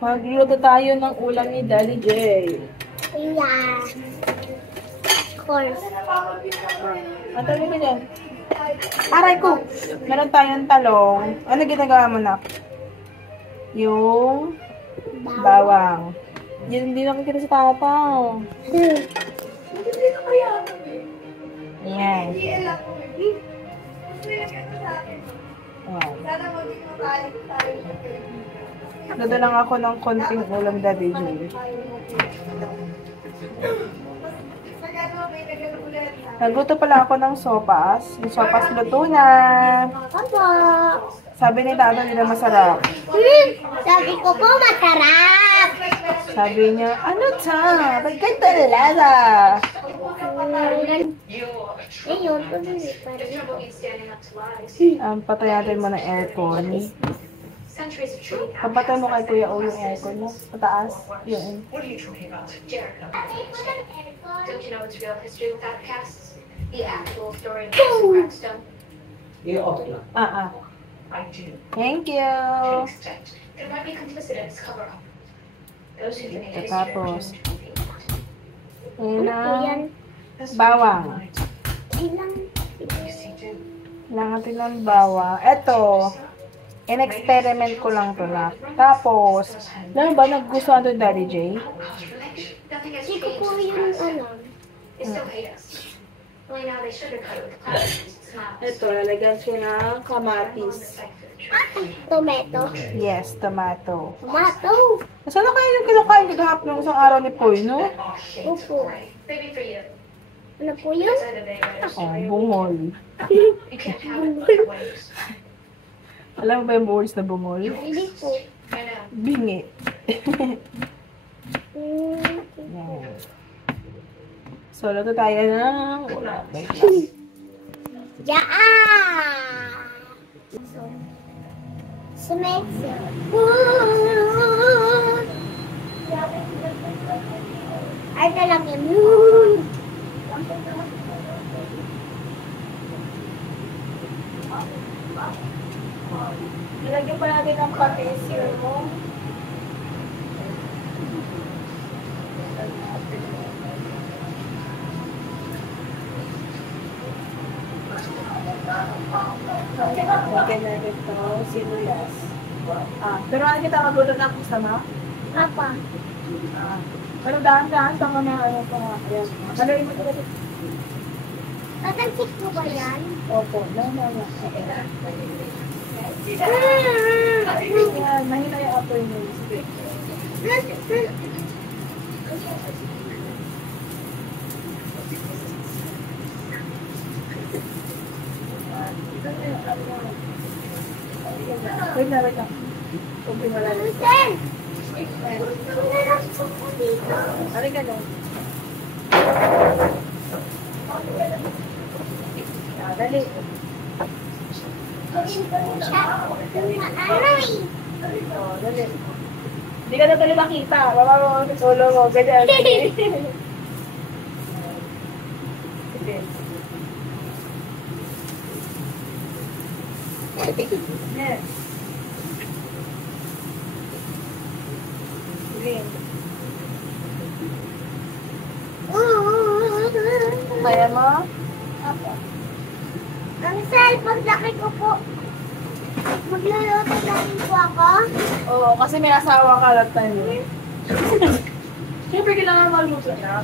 Magluto tayo ng ulam ni Daddy J. Yeah. Of course. Ang tawag mo dyan? Aray ko! Meron tayong talong. Ano ginagawa mo na? Yung bawang. Yan, hindi nakikita sa tataw. Yan. Ayan. Nadalang ako ng konting ulam, Daddy J. Nagluto pala ako ng sopas. Yung sopas luto na. Opo. Sabi ni Tata nila masarap. Sabi ko po masarap. Sabi niya, ano ta? Pagkanta nalala. Ayun, tuloy pa rin. Patay natin mo ng aircon. Papatay mo kay Kuya O yung aircon mo. Pataas. Yun. What are you talking about? Jericho. Don't you know its real history without casts? The actual story of Crackstone? I do. Thank you. To an extent. It might be complicit in its cover-up. Those who think history Tapos, Ano po yan? bawang. Ilang? Lang natin ng bawang. Eto, in-experiment ko lang to na. Tapos, alam ba, naggustuhan to Daddy J? Hindi ko po yung ano. They still hate us. Only now they sugarcoat it with clouds. Ito, lalagyan ko ng kamatis. Tomato. Yes, tomato. Tomato. Saan na kayo yung kinakain kagahap ng isang araw ni Poy, no? Opo. Maybe for you. Ano po yun? Oh, bungol. You can't have it both ways. Alam mo ba yung words na bungol? Hindi po. I know. Bingi. Mm. Yan. So, luto tayo ng ulam. Jaan! Sumexo. Ay, talaga yun. Nilagyan pa natin ng patis yun, no? Lagyan natin ito, sibuyas. Pero ano kita magluto ng kusama? Apa? Pero dahan-dahan sa mga ano pa. Ayan. Haluin mo ito. Tatansik mo ba yan? Opo. No. Ayan, mahina yung apoy mo. Sige. Wait lang. Okay, wala na. Sen! Nalapsok ko dito. Ano ka doon? Dali. Gawin ko rin siya. Maaray! Dali. Hindi ka na dali makita. Baba mo sa solo mo. Ganyan. Sige. Yes. Green. Kaya mo? Opo. Ang sel, paglaki ko po, magluluto na rin po ako. Oo, kasi may asawa ka lang tayo. Siyempre kailangan magluto na.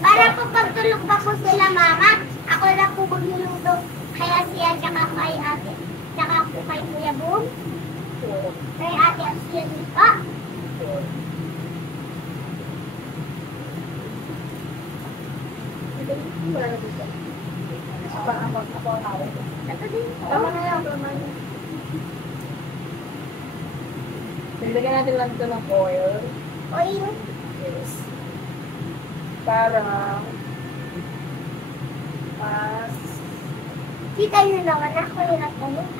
Para po pagtulog pa po sila mama, ako lang po magluluto. Kaya siya tsaka kay ate, tsaka po kay Kuya Boom, kay ate at siya dito. Wala na dito. Ako ang hawak. Ito din po. Tama na yan, tama na. Nilagyan natin lang ito ng oil. Oil. Yes. Para mas Kita nyo naman ako yung natanong.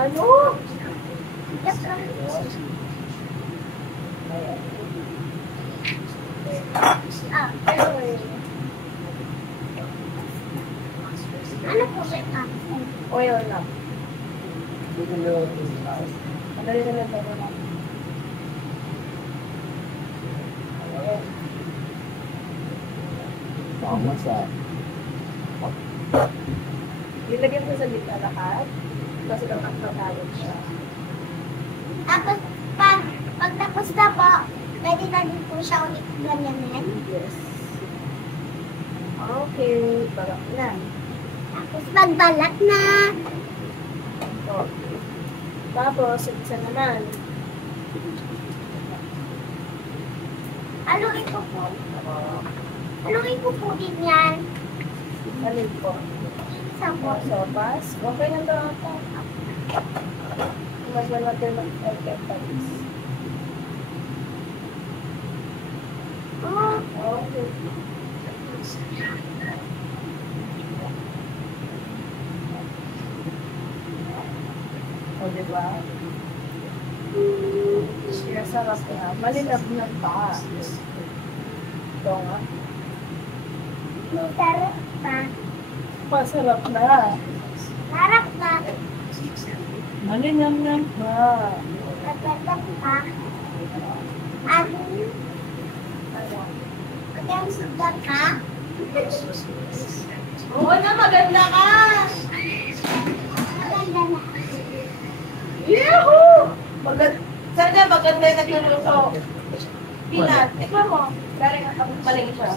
ano? Yes, sir. Ano po ba? Oil na. Madali na lang tayo na. Tama sa... Ilagyan ko sa gitna lahat. Kasi lang ang kakalot siya. Tapos, pag tapos na po, pwede na din po siya ulit ganyanin. Yes. Okay, parang na. Tapos, magbalat na. Oh. Tapos, isa naman. Haluin ko po. Haluin ko po din yan. Alin po? Sa po. Sopas. Okay na daw ako. Magwan natin mag-effect palis. Oh, Okay. O, diba? Kaya sarap na. Malinap na pa. Ito nga. sarap na. Masarap na. Sarap na. Malinap na pa. Maganda pa. Ano? Ang suga ka? Oo na, maganda ka! Maganda na. Yahoo! Sana maganda yung nagluluto. Peanut. Tignan mo. Galing ang maling siya.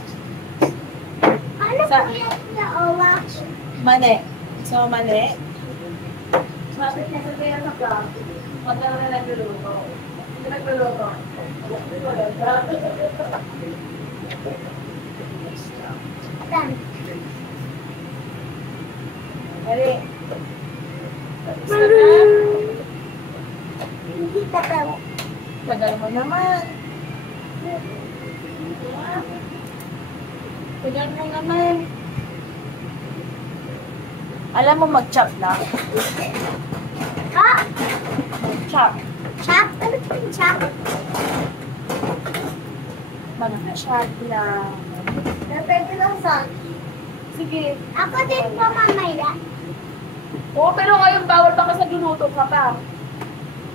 Ano po yan na owa? Mali. So, mali. Sabi niya sa kaya na ka, maganda na nagluluto. Hindi nagluluto. Dan. Mali. Hindi ka daw. Tagal mo naman. Tagal mo naman. Alam mo mag-chop na? Ha? Chop. Chop? Ano po yung chop? Mag-chop lang. Pwede lang sa... Sige. Ako din po mamaya. Oo, pero ngayon bawal pa kasi luluto ka pa.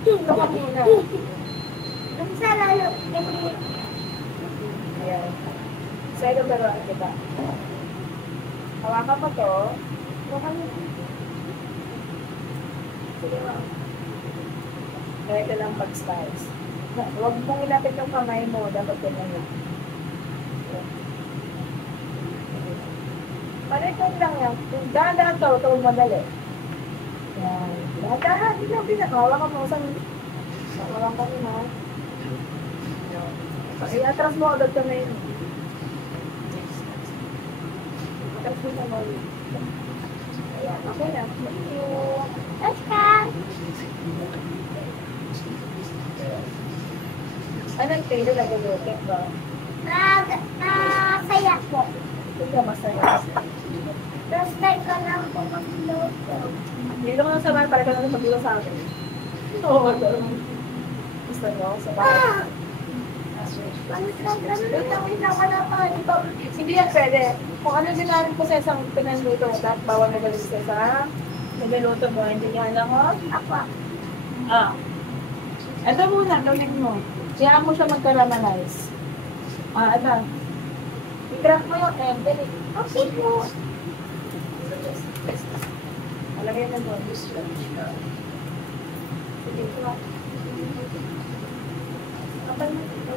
Ito ka muna. Ang saralo. Ayan. Sa'yo pero ano kita? Hawakan mo to. Hawakan mo. Sige mo. Kaya ka lang pag-styles. Huwag mong ilapit yung kamay mo. Dapat ko na yun. Parekan lang yan. Dahan-dahan to. Ito madali. Yan. Dahan-dahan. Hindi lang pinakawakan mo. Hawakan ka na. I-atras mo agad ka na yun. Atras mo sa mali. Ayan. Okay na. Thank you. Basta. Anong pili na gulutin ba? Masaya po. Hindi ka masaya. First time ko lang po magluto. Hindi ko na sabay. Para ka na magluto sa akin. Oo. Gusto nyo? Sabay. Hindi yan pwede. Kung ano sinabi ko sa isang pinanluto, dapat bawal na galing sa isang nagluto mo, hindi yan lang mo. Ako. Ah. Ito muna, gawin mo. Kaya mo siya magkaramanize. Ah, ito. I-crack mo yung egg. Dali. Okay po. Alagay na doon. Sige. Kapal mo ito.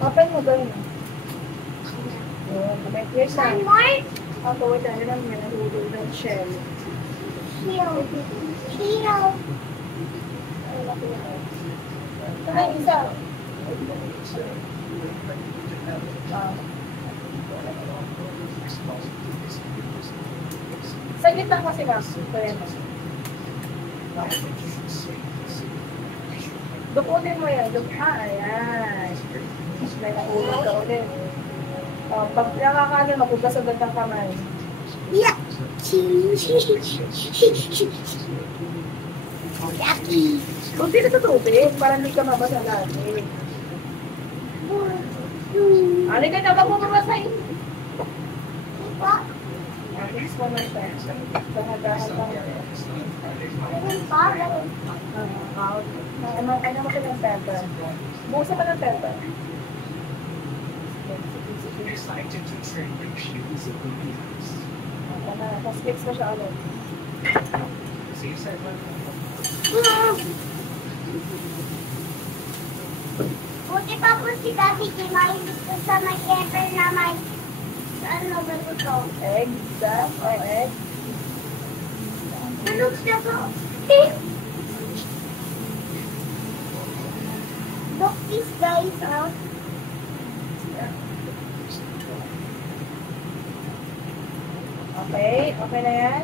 Kapal mo doon. May place na. One more. Ako, wait, ano lang may nahulog ng shell. Heel. Heel. Ay, isa. Sa gitna kasi kasi. Dukunin mo yan. Ayan. May nahulog ka ulit. Pag nakakanin, magugas agad ng kamay. Yeah. Yucky. Kunti na sa tubig, para hindi ka mabasa lagi. Halika na, wag mo mabasahin. Diba? Mix mo na siya. Dahan-dahan lang. Ganun pa, ganun. Ano mo ka ng pepper? Busa ka ng pepper. Tapos mix mo siya ulit. Buti pa po si Daddy J, mahilig ko sa may pepper na may ano ba ito? Egg, egg. Malog na po. Look this guys, oh. Okay, okay na yan.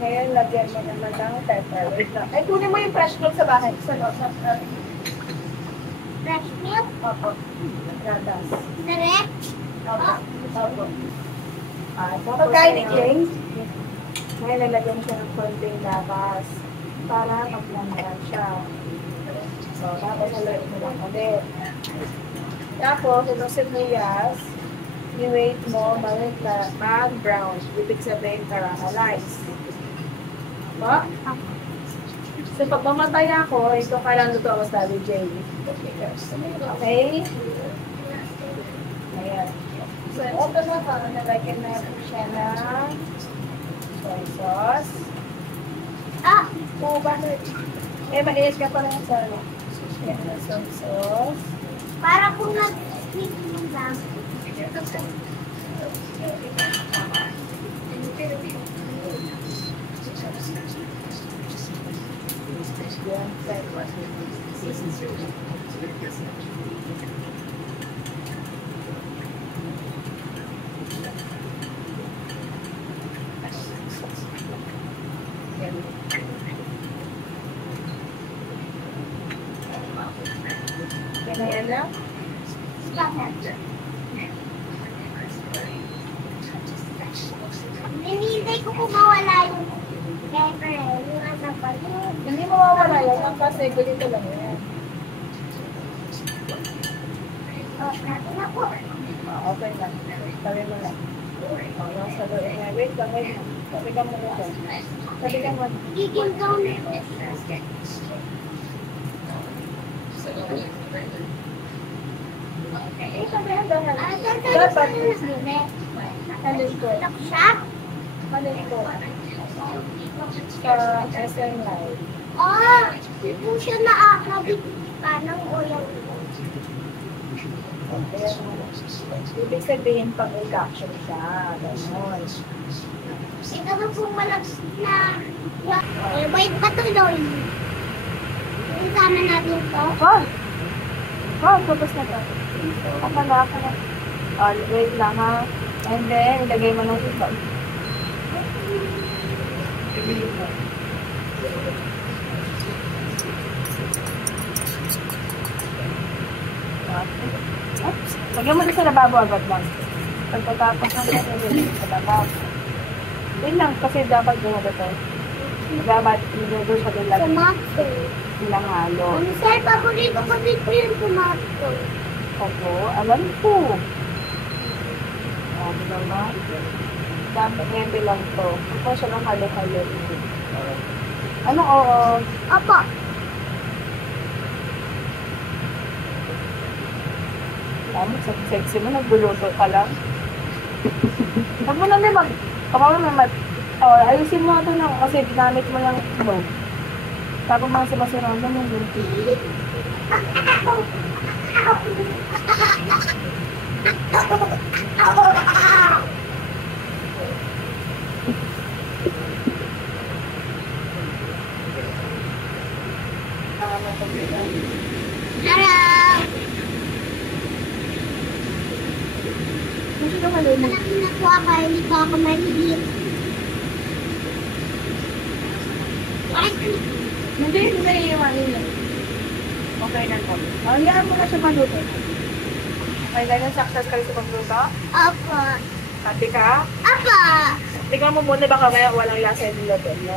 Ngayon, lagyan mo naman ng pepper. Wait lang. Ay, kunin mo yung fresh milk sa bahay. Fresh milk, Opo. Gatas. direct. Opo. Opo. Pagkain ni James, ngayon nalagyan mo siya ng konting gatas para maglangan siya. So, tapos haluin mo lang ulit. Tapos, itong sibuyas, i-wait mo mag-brown. Ibig sabihin, caramelize. Diba? So, pag mamatay ako, ito kailan luto ako sa Daddy J. Okay? Ayan. So, open na pa. Nalagyan na siya ng soy sauce. Ah, Oo, bakit? Eh, mainit ka pa rin sa ano. Yan na soy sauce. para kung nag-sweet mo lang. Yan, Yan lang. Hinihintay ko kung mawala yung pepper, yung ano pa yun. Hindi mawawala yan. Ang kasi ganito lang yan. Oh, natin na po. Okay lang. Sabi mo lang. Nasa loob na. Wait lang, wait lang. Sabi ka muna siya. Sabi ka muna. Gigil down. Eh, sabihan-dahan. Dapat. Alin ko. Siya? Alin ko. Sa SM Live. Oh, hindi po siya nakakabigita ng oil. Ibig sabihin pang reaction siya. Ganon. Ito na po malagsit na. Wait, patuloy. Isama natin to. Tapos na to. Akala. Wait lang ha. And then, ilagay mo ng ito. Oops. Lagyan mo na sa lababo agad lang. Pagkatapos ng sa lababo. Yun lang, kasi dapat gano'n ito. Dapat nilagay siya din lang. Tomato. Ilang halo. Ang sir, paborito ko dito yung tomato. Opo, alam ko. Diba? Dapat ngayon lang to. Ito siya ng halo-halo. Ano, oo. Opo. Tama, sexy mo, nagbuluto ka lang. Huwag mo na naman, ayusin mo ito na kasi ginamit mo lang ito. Tapos mga simasirang mo yung bunti. Hello! Hindi ka malulog. Malaki na po ako, hindi po ako maliit. Hindi iiwanin lang. Okay na po. Hayaan mo na siya maluto. Okay, ganyan success ka rin sa pagluto? Opo. Happy ka? Opo. Tingnan mo muna baka kaya walang lasa yung luto mo.